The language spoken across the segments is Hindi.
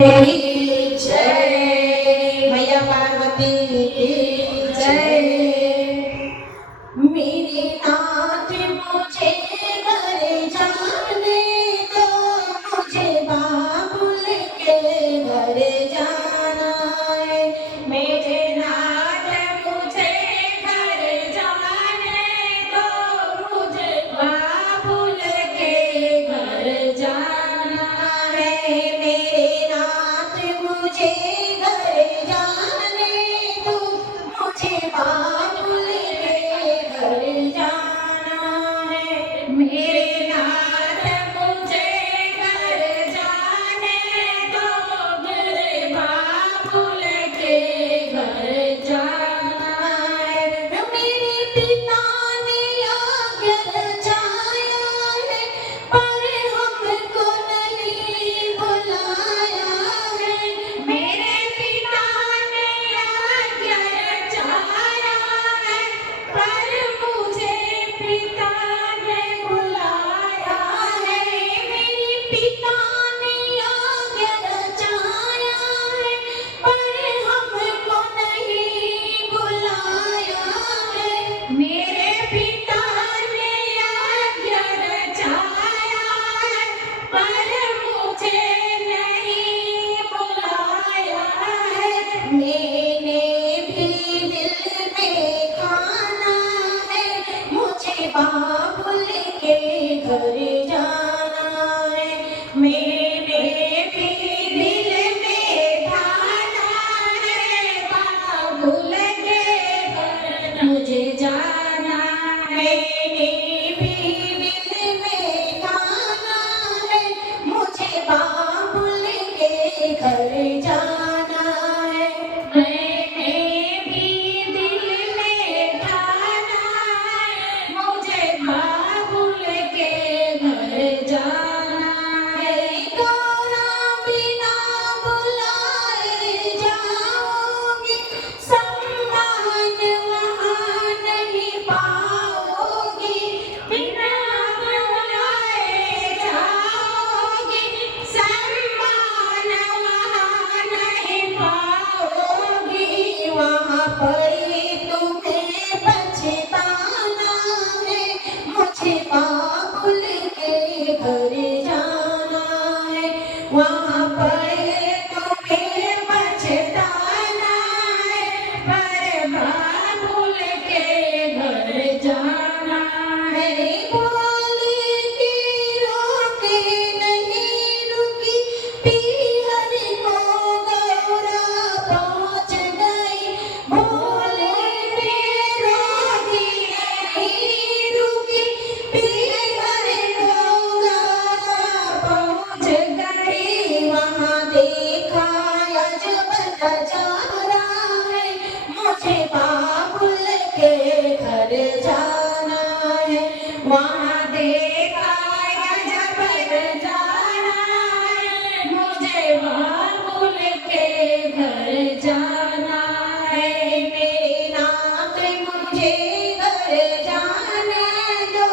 की जय, मैया पार्वती की जय। मेरे नाथ मुझे घर जाने दो, मुझे बाबुल के घर जाना है। मेरे नाथ मुझे घर जाने दो, मुझे बाबुल के घर जाना है। मेरे नाथ मुझे घर जाने दो, मुझे बाबुल के घर जाना है। मेरे नाथ मुझे घर जाने दो, मेरे बाबुल के घर जाना है। मेरे पिता ने आज्ञा रचाया है, पर हमको नहीं बुलाया है। मेरे पिता ने आज्ञा रचाया है, पर मुझे पिता ने बुलाया है। मेरे पिता ने आज्ञा रचाया है, पर हमको नहीं बुलाया है। मेरे पिता ने आज्ञा रचाया है, पर मुझे नहीं बुलाया है। मैंने भी दिल में ठाना है, मुझे बाबुल के घर जाना है। मैंने भी दिल में ठाना है, बाबुल के घर मुझे जाना है। मैंने भी दिल में ठाना है, मुझे बाबुल के घर जाना है। मैंने भी दिल में ठाना है, मुझे बाबुल के घर जाना है। गौरा बिना बुलाए जाओगी, सम्मान वहाँ नहीं पाओगी। बिना बुलाए जाओगी, सम्मान वहाँ नहीं पाओगी। वहाँ पर तुम्हें पछताना है, मुझे बाबुल के घर जाना है। वहाँ पर तुम्हें पछताना है, पर बाबुल के घर जाना है। बोले की रोके नहीं रुकी, पीहर को गौरा पहुँच गई। बोले की रोके नहीं रुकी, पीहर को गौरा पहुँच गई। वहाँ देखा अजब नजारा है, मुझे बाबुल के घर जाना है। वहाँ देखा अजब नजारा है, मुझे बाबुल के घर जाना है। मेरे नाथ मुझे घर जाने दो,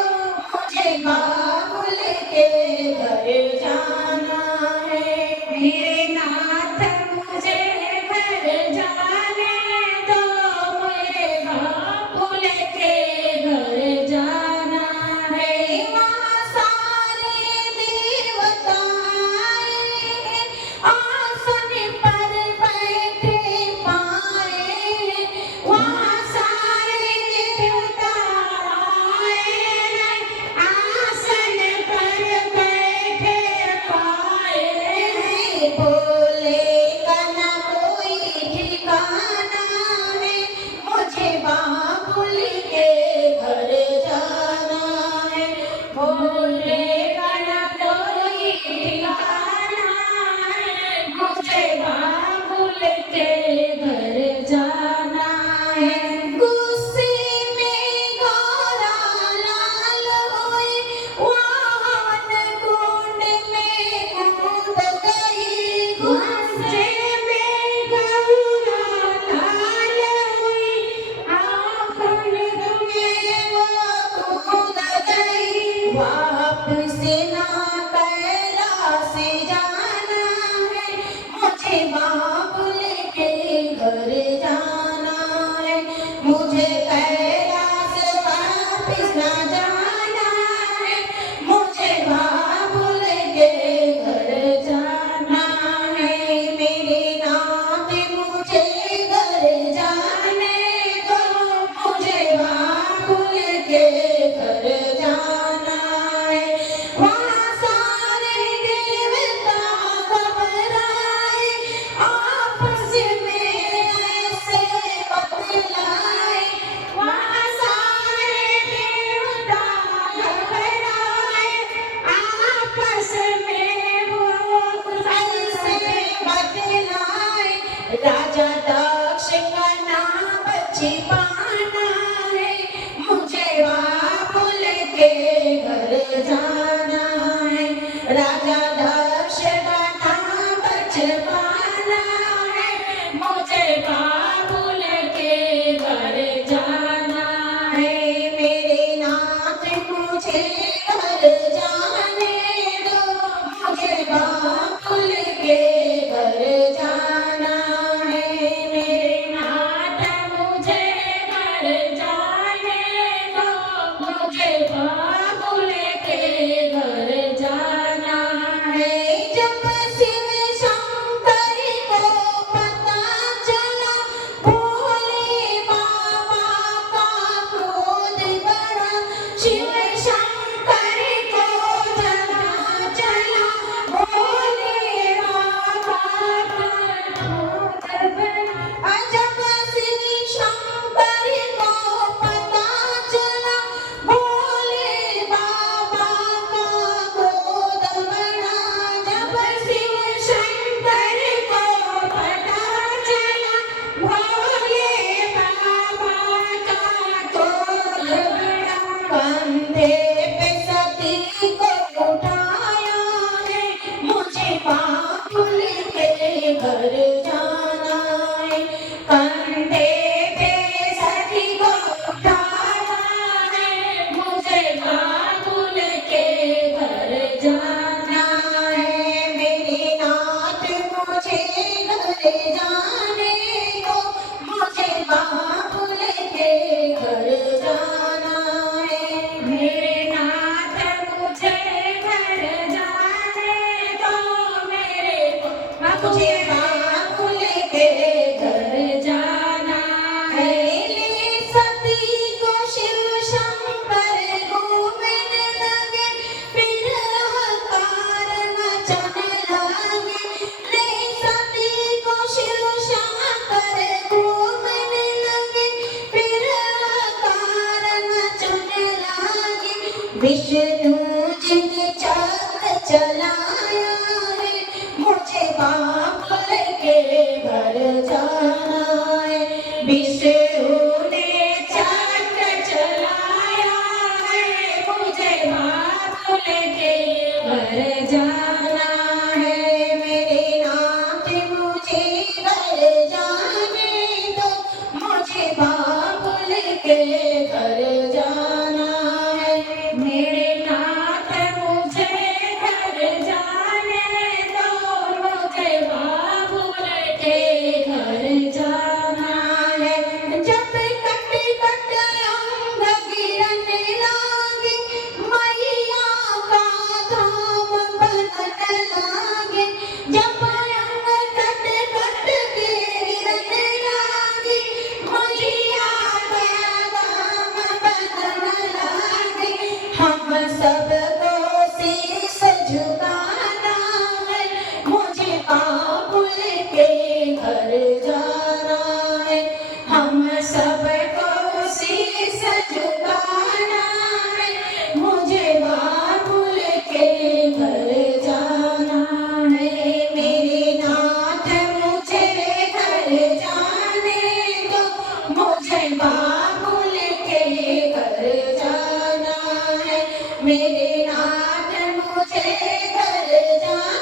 मुझे बाबुल के घर जाना है। मेरे नाथ मुझे घर जाने दो, मुझे बाबुल के घर जाना है। वहाँ सारे देवता आए हैं, आसन पर बैठे पाए हैं। वहाँ सारे देवता आए हैं, आसन पर बैठे पाए हैं। बोले का ना कोई ठिकाना है, मुझे बाबुल के घर जाना है। बोले का ना कोई ठिकाना है, मुझे बाबुल के घर जाना है। गुस्से में गौरा लाल हुई, वाहन कुंड में कूद गई। गुस्से में गौरा लाल हुई, कुंड में वो कूद गई। वापस ना कैलाश जाना है, मुझे बाबुल के घर जाना है, मुझे कैलाश वापिस ना जाना है, मुझे बाबुल के घर जाना है। मेरे नाथ मुझे घर जाने दो, मुझे बाबुल के घर जाना है। वहाँ सारे देवता घबराए, आपस में ऐसे बतलाए, वहाँ सारे देवता घबराए, आपस में वो ऐसे बतलाए। राजा दक्ष का नाम छिपाना है, मुझे बाबुल के घर जाना है। राजा दक्ष का नाम छिपाना है, मुझे बाबुल के घर जाना है। मेरे नाथ मुझे घर जाने दो, मुझे बाबुल के घर जाना है। मेरे नाथ मुझे घर जाने दो, मुझे बाबुल के घर जाना है। जब शिव शंकर को पता चला, भोले बाबा का क्रोध बढ़ा। शिव शंकर को पता चला, भोले बाबा का क्रोध बढ़ा। जब शिव शंकर को पता चला, भोले बाबा का क्रोध बढ़ा। जब शिव शंकर को पता चला, भोले बाबा का क्रोध बढ़ा। कंधे पे सती को उठाया है, मुझे बाबुल के घर जाना है। कंधे पे सती को उठाया है, मुझे बाबुल के घर जाना है। मेरे नाथ मुझे घर जाने दो, मुझे बाबुल के घर जाना है। मेरे नाथ मुझे घर जाने दो, मुझे बाबुल के घर जाना है। ले सती को शिव शंकर घूमने लगे, फिर हाहाकार मचने लगे। ले सती को शिव शंकर घूमने लगे, फिर हाहाकार मचने लगे। विष्णु जी ने चक्र चलाया है, मुझे बाबुल के घर जाना है। विष्णु ने चक्र चलाया है, मुझे बाबुल के घर जाना है। मेरे नाथ मुझे घर जाने दो, मुझे बाबुल के घर जाना है। मेरे नाथ मुझे घर जाने दो, मुझे बाबुल के घर जाना है। जब कट कट अंग गिरने लागे, मैया का धाम बनने लागे। जब अंग कट कट के गिरने लागे, मैया का धाम बनने लागे। हम सबको शीश झुकाना है, मुझे बाबुल के घर जाना है। हम सबको शीश झुकाना है, मुझे बाबुल के घर जाना है। मेरे नाथ मुझे घर जाने दो, मुझे बाबुल के घर जाना है। मेरे नाथ मुझे घर जाने